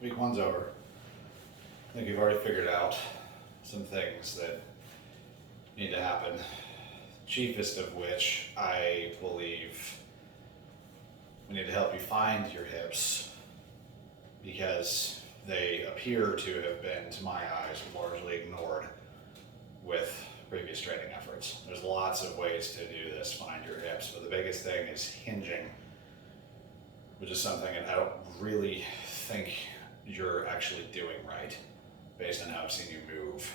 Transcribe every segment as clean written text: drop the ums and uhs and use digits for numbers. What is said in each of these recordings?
week one's over. I think you've already figured out some things that need to happen. Chiefest of which, I believe, we need to help you find your hips because they appear to have been, to my eyes, largely ignored with previous training efforts. There's lots of ways to do this, find your hips, but the biggest thing is hinging, which is something that I don't really think you're actually doing right based on how I've seen you move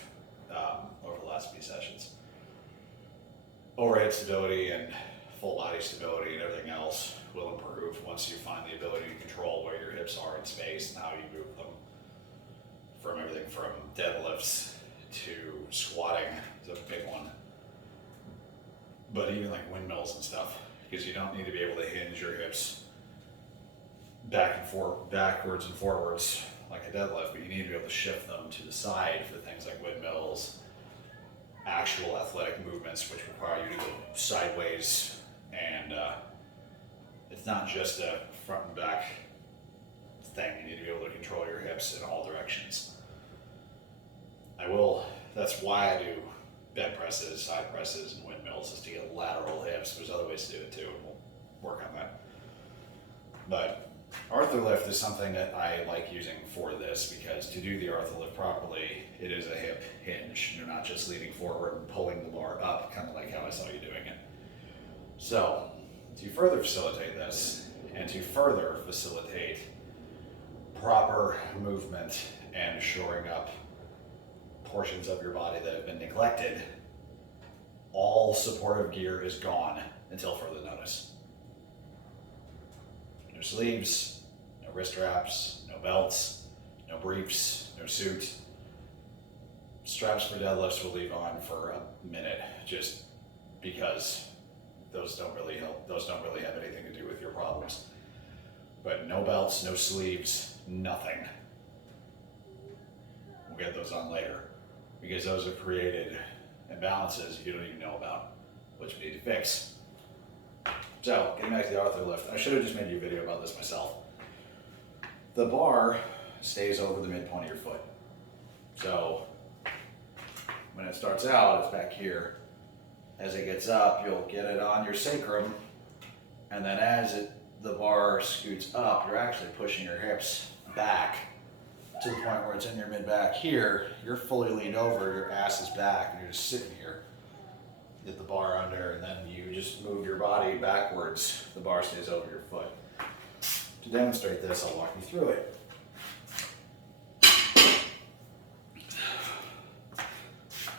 over the last few sessions. Overhead stability and full body stability and everything else will improve once you find the ability to control where your hips are in space and how you move them. From everything from deadlifts to squatting is a big one. But even like windmills and stuff, because you don't need to be able to hinge your hips back and forth, backwards and forwards like a deadlift, but you need to be able to shift them to the side for things like windmills, actual athletic movements which require you to go sideways, and it's not just a front and back thing. You need to be able to control your hips in all directions. That's why I do bed presses, side presses, and windmills, is to get lateral hips. There's other ways to do it too, and we'll work on that. But Arthur lift is something that I like using for this, because to do the Arthur lift properly, it is a hip hinge. You're not just leaning forward and pulling the bar up, kind of like how I saw you doing it. So, to further facilitate this, and to further facilitate proper movement and shoring up portions of your body that have been neglected, all supportive gear is gone until further notice. No sleeves, no wrist straps, no belts, no briefs, no suit. Straps for deadlifts will leave on for a minute, just because those don't really help. Those don't really have anything to do with your problems. But no belts, no sleeves, nothing. We'll get those on later, because those have created imbalances you don't even know about, which we need to fix. So, getting back to the Arthur lift, I should have just made you a video about this myself. The bar stays over the midpoint of your foot. So, when it starts out, it's back here. As it gets up, you'll get it on your sacrum, and then as the bar scoots up, you're actually pushing your hips back to the point where it's in your mid-back here. You're fully leaned over, your ass is back, and you're just sitting here. Get the bar under, and then you just move your body backwards. The bar stays over your foot. To demonstrate this, I'll walk you through it.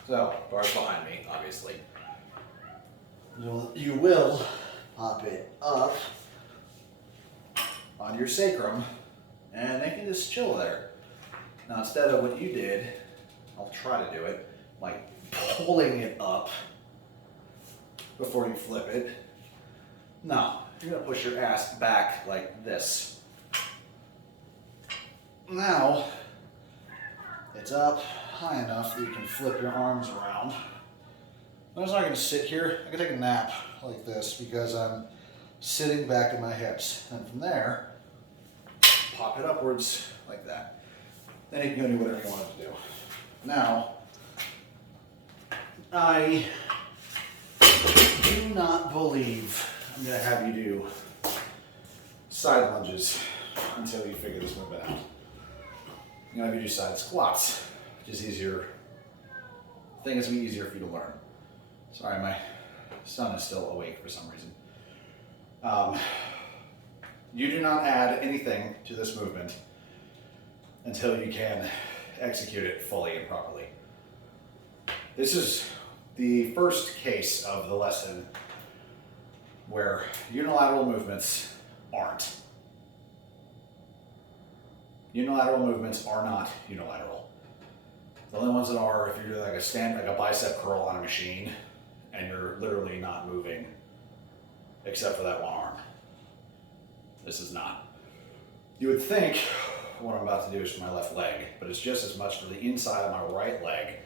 So, bar's behind me, obviously. You will pop it up on your sacrum, and they can just chill there. Now, instead of what you did, I'll try to do it, like pulling it up before you flip it. No, you're gonna push your ass back like this. Now, it's up high enough that you can flip your arms around. I'm just not gonna sit here. I can take a nap like this because I'm sitting back in my hips. And from there, pop it upwards like that. Then you can go do whatever you want to do. Now, I do not believe I'm gonna have you do side lunges until you figure this movement out. I'm gonna have you do side squats, which is easier. I think it's gonna be easier for you to learn. Sorry, my son is still awake for some reason. You do not add anything to this movement until you can execute it fully and properly. This is the first case of the lesson where unilateral movements aren't. Unilateral movements are not unilateral. The only ones that are if you're doing like a bicep curl on a machine and you're literally not moving except for that one arm. This is not. You would think what I'm about to do is for my left leg, but it's just as much for the inside of my right leg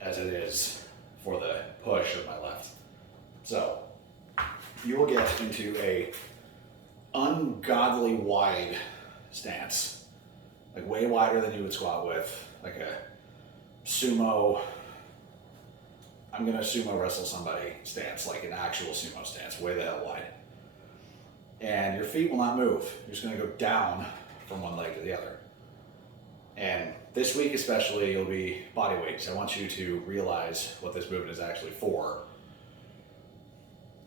as it is for the push of my left. So you will get into a ungodly wide stance like way wider than you would squat with, like a sumo. I'm gonna sumo wrestle somebody stance, like an actual sumo stance, way the hell wide. And your feet will not move. You're just gonna go down from one leg to the other. And this week especially, you'll be body weight. So I want you to realize what this movement is actually for.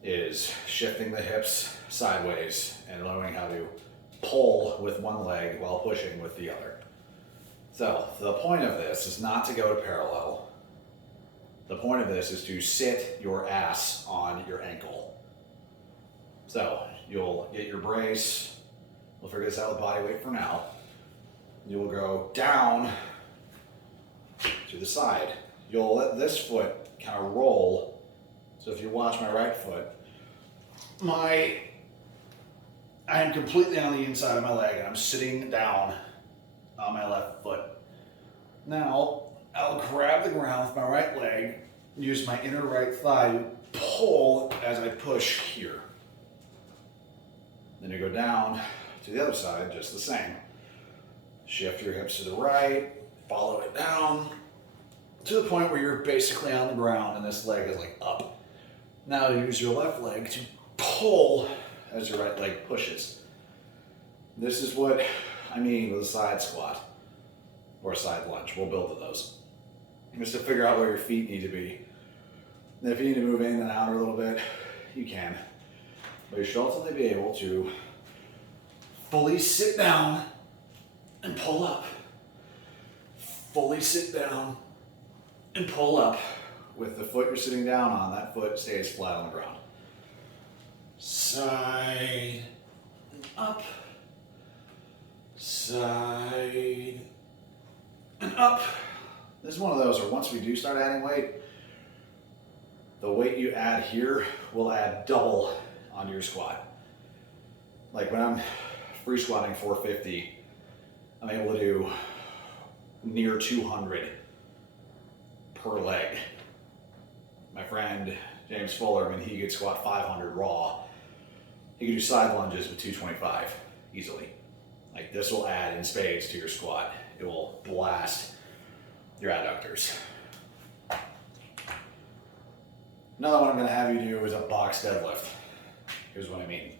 Is shifting the hips sideways and learning how to pull with one leg while pushing with the other. So the point of this is not to go to parallel. The point of this is to sit your ass on your ankle. So you'll get your brace. We'll figure this out with body weight for now. You will go down to the side. You'll let this foot kind of roll. So if you watch my right foot, I am completely on the inside of my leg and I'm sitting down on my left foot. Now, I'll grab the ground with my right leg, use my inner right thigh to pull as I push here. Then you go down to the other side, just the same. Shift your hips to the right, follow it down to the point where you're basically on the ground and this leg is like up. Now use your left leg to pull as your right leg pushes. This is what I mean with a side squat or a side lunge. We'll build to those. Just to figure out where your feet need to be. And if you need to move in and out a little bit, you can. But you should ultimately be able to fully sit down and pull up. Fully sit down and pull up. With the foot you're sitting down on, that foot stays flat on the ground. Side and up. Side and up. This is one of those where once we do start adding weight, the weight you add here will add double onto your squat. Like when I'm free squatting 450, I'm able to do near 200 per leg. My friend James Fuller, when he could squat 500 raw, he could do side lunges with 225 easily. Like this will add in spades to your squat. It will blast your adductors. Another one I'm going to have you do is a box deadlift. Here's what I mean.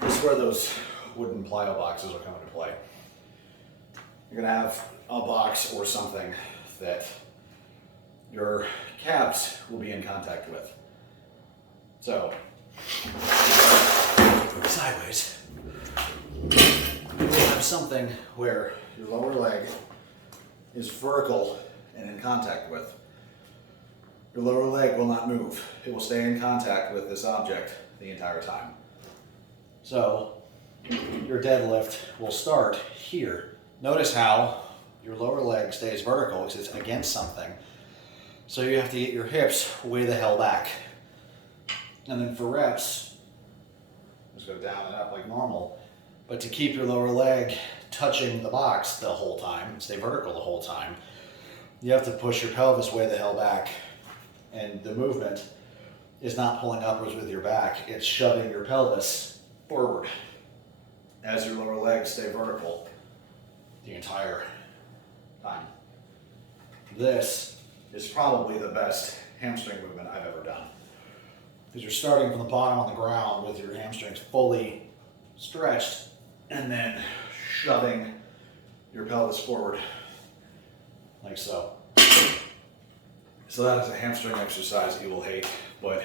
This is where those wooden plyo boxes will come into play. You're going to have a box or something that your calves will be in contact with. So, sideways. You'll have something where your lower leg is vertical and in contact with. Your lower leg will not move. It will stay in contact with this object the entire time. So, your deadlift will start here. Notice how your lower leg stays vertical because it's against something. So you have to get your hips way the hell back. And then for reps, just go down and up like normal. But to keep your lower leg touching the box the whole time, stay vertical the whole time, you have to push your pelvis way the hell back. And the movement is not pulling upwards with your back, it's shoving your pelvis forward as your lower legs stay vertical the entire time. This is probably the best hamstring movement I've ever done. Because you're starting from the bottom on the ground with your hamstrings fully stretched and then shoving your pelvis forward like so. So that is a hamstring exercise you will hate, but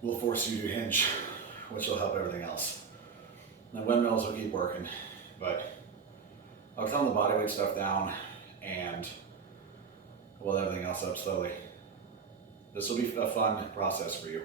will force you to hinge, which will help everything else. Now windmills will keep working, but I'll tone the bodyweight stuff down and we'll have everything else up slowly. This will be a fun process for you.